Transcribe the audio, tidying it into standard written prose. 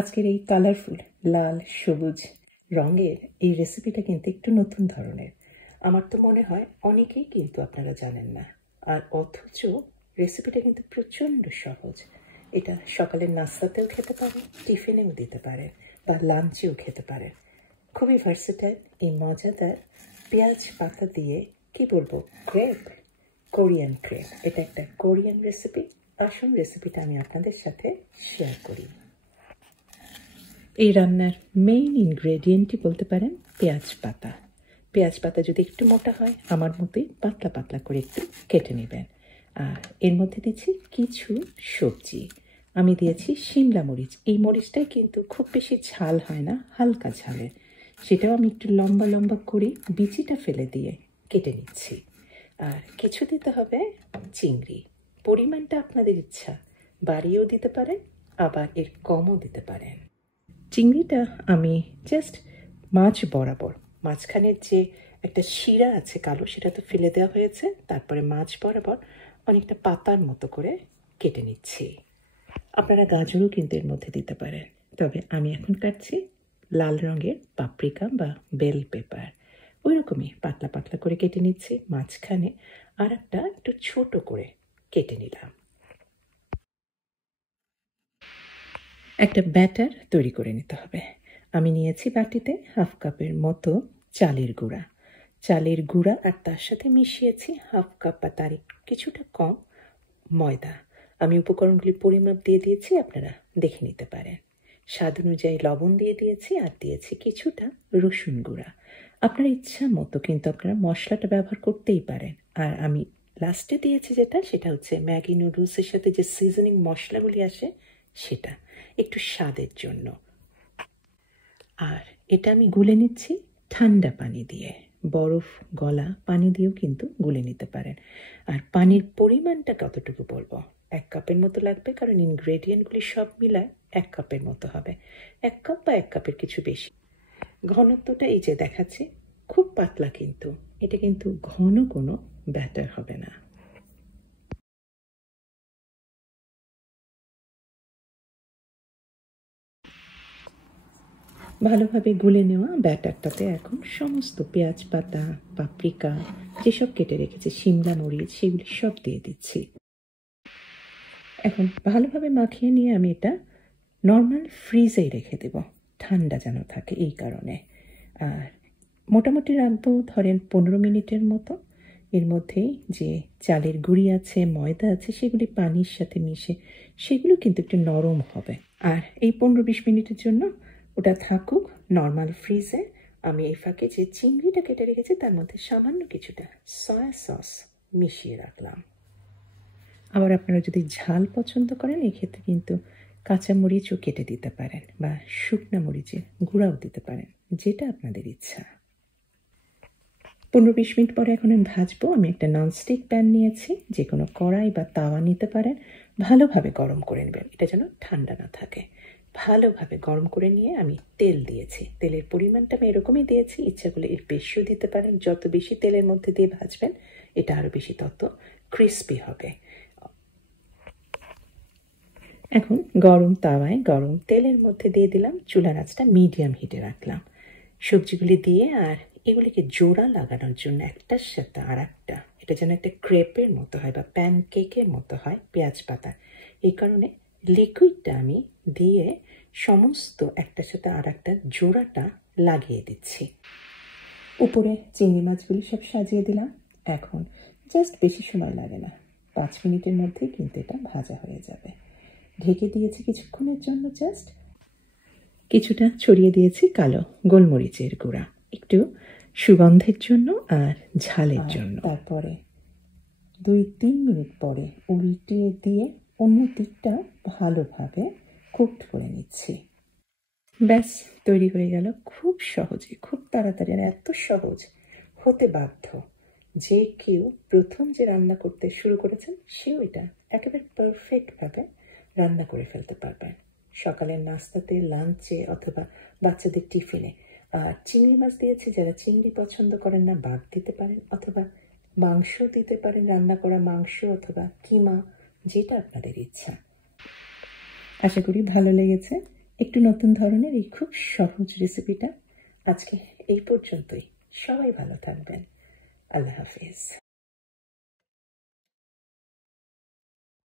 আজকের এই কালারফুল লাল সবুজ রঙের এই রেসিপিটা কিন্তু একটু নতুন ধরনের। আমার তো মনে হয় অনেকেই কিন্তু আপনারা জানেন না, আর অথচ রেসিপিটা কিন্তু প্রচণ্ড সহজ। এটা সকালের নাস্তাতেও খেতে পারেন, টিফিনেও দিতে পারেন, বা লাঞ্চেও খেতে পারেন। খুবই ভার্সেটাইল এই মজাদার পেঁয়াজ পাতা দিয়ে কি বলবো, ক্রেপ, কোরিয়ান ক্রেপ। এটা একটা কোরিয়ান রেসিপি। আসুন রেসিপিটা আমি আপনাদের সাথে শেয়ার করি। এই রান্নার মেইন ইনগ্রেডিয়েন্টই বলতে পারেন পেঁয়াজ পাতা। পেঁয়াজ পাতা যদি একটু মোটা হয়, আমার মতোই পাতলা পাতলা করে একটু কেটে নেবেন। আর এর মধ্যে দিচ্ছি কিছু সবজি। আমি দিয়েছি শিমলা মরিচ। এই মরিচটাই কিন্তু খুব বেশি ঝাল হয় না, হালকা ঝালের। সেটাও আমি একটু লম্বা লম্বা করে বিচিটা ফেলে দিয়ে কেটে নিচ্ছি। আর কিছু দিতে হবে চিংড়ি। পরিমাণটা আপনাদের ইচ্ছা, বাড়িয়েও দিতে পারেন, আবার এর কমও দিতে পারেন। চিংড়িটা আমি জাস্ট মাছ বরাবর, মাঝখানের যে একটা শিরা আছে কালো, সেটা তো ফেলে দেওয়া হয়েছে, তারপরে মাছ বরাবর অনেকটা পাতার মতো করে কেটে নিচ্ছি। আপনারা গাজরও কিন্তু এর মধ্যে দিতে পারেন, তবে আমি এখন কাটছি লাল রঙের পাপরিকা বা বেল পেপার। ওই রকমই পাতলা পাতলা করে কেটে নিচ্ছি। মাঝখানে আর একটা একটু ছোট করে কেটে নিলাম। একটা ব্যাটার তৈরি করে নিতে হবে। আমি নিয়েছি বাটিতে হাফ কাপের মতো চালের গুঁড়া। চালের গুঁড়া আর তার সাথে মিশিয়েছি হাফ কাপ বা তার কিছুটা কম ময়দা। আমি উপকরণগুলির পরিমাপ দিয়ে দিয়েছি, আপনারা দেখে নিতে পারেন। স্বাদ অনুযায়ী লবণ দিয়ে দিয়েছি, আর দিয়েছি কিছুটা রসুন গুঁড়া। আপনার ইচ্ছা মতো কিন্তু আপনারা মশলাটা ব্যবহার করতেই পারেন। আর আমি লাস্টে দিয়েছি যেটা, সেটা হচ্ছে ম্যাগি নুডলসের সাথে যে সিজনিং মশলাগুলি আসে, সেটা একটু স্বাদের জন্য। আর এটা আমি গুলে নিচ্ছি ঠান্ডা পানি দিয়ে। বরফ গলা পানি দিয়েও কিন্তু গুলে নিতে পারেন। আর পানির পরিমাণটা কতটুকু বলবো, 1 কাপের মতো লাগবে, কারণ ইনগ্রেডিয়েন্টগুলি সব মিলায় 1 কাপের মতো হবে। 1 কাপ বা 1 কাপের কিছু বেশি। ঘনত্বটা এই যে দেখাচ্ছি, খুব পাতলা, কিন্তু এটা কিন্তু ঘন কোনো ব্যাটার হবে না। ভালোভাবে গুলে নেওয়া ব্যাটারটাতে এখন সমস্ত পেঁয়াজ পাতা, পাপরিকা, যেসব কেটে রেখেছি, শিমলা মরিচ, সেগুলি সব দিয়ে দিচ্ছি। এখন ভালোভাবে মাখিয়ে নিয়ে আমি এটা নর্মাল ফ্রিজেই রেখে দেব, ঠান্ডা যেন থাকে এই কারণে। আর মোটামুটি রাখবো ধরেন 15 মিনিটের মতো। এর মধ্যেই যে চালের গুঁড়ি আছে, ময়দা আছে, সেগুলি পানির সাথে মিশে সেগুলো কিন্তু একটু নরম হবে। আর এই 15-20 মিনিটের জন্য ওটা থাকুক নর্মাল ফ্রিজে। আমি এই ফাঁকে যে চিংড়িটা কেটে রেখেছি, তার মধ্যে সামান্য কিছুটা সয়া সস মিশিয়ে রাখলাম। আবার আপনারা যদি ঝাল পছন্দ করেন, এক্ষেত্রে কিন্তু কাঁচা মরিচও কেটে দিতে পারেন, বা শুকনা মরিচের গুঁড়াও দিতে পারেন, যেটা আপনাদের ইচ্ছা। 15-20 মিনিট পরে এখন আমি ভাজবো। আমি একটা ননস্টিক প্যান নিয়েছি, যে কোনো কড়াই বা তাওয়া নিতে পারেন। ভালোভাবে গরম করে নেবেন, এটা যেন ঠান্ডা না থাকে। ভালোভাবে গরম করে নিয়ে আমি তেল দিয়েছি। তেলের পরিমাণটা আমি এরকমই দিয়েছি, ইচ্ছা করলে এর বেশিও দিতে পারেন। যত বেশি তেলের মধ্যে দিয়ে ভাজবেন, এটা আরও বেশি তত ক্রিস্পি হবে। এখন গরম তাওয়ায় গরম তেলের মধ্যে দিয়ে দিলাম, চুলার আঁচটা মিডিয়াম হিটে রাখলাম। সবজিগুলি দিয়ে আর এগুলিকে জোড়া লাগানোর জন্য একটার সাথে আর একটা, এটা যেন একটা ক্রেপের মতো হয় বা প্যানকেকের মতো হয় পেঁয়াজ পাতা, এই কারণে লিকুইডটা আমি দিয়ে সমস্ত একটার সাথে আর একটা জোড়াটা লাগিয়ে দিচ্ছি। উপরে চিংড়ি মাছগুলি সব সাজিয়ে দিলাম। এখন জাস্ট বেশি সময় লাগে না, 5 মিনিটের মধ্যেই কিন্তু এটা ভাজা হয়ে যাবে। ঢেকে দিয়েছি কিছুক্ষণের জন্য, জাস্ট কিছুটা ছড়িয়ে দিয়েছি কালো গোলমরিচের গুঁড়া, একটু সুগন্ধের জন্য আর ঝালের জন্য। তারপরে 2-3 মিনিট পরে উল্টে দিয়ে অন্য দিকটা ভালোভাবে কুকড করে নিচ্ছি। ব্যাস তৈরি হয়ে গেল, খুব সহজে, খুব তাড়াতাড়ি। আর এত সহজ হতে বাধ্য, যে কেউ প্রথম যে রান্না করতে শুরু করেছেন, সেও এটা একেবারে পারফেক্টভাবে রান্না করে ফেলতে পারবেন, সকালের নাস্তাতে, লাঞ্চে, অথবা বাচ্চাদের টিফিনে। আর চিংড়ি মাছ দিয়েছি, যারা চিংড়ি পছন্দ করেন না বাদ দিতে পারেন, অথবা মাংস দিতে পারেন, রান্না করা মাংস অথবা কিমা, যেটা আপনাদের ইচ্ছা। আশা করি ভালো লেগেছে। একটু নতুন ধরনের এই খুব সহজ রেসিপিটা। আজকে এই পর্যন্তই। সবাই ভালো থাকবেন। আল্লাহ হাফিজ।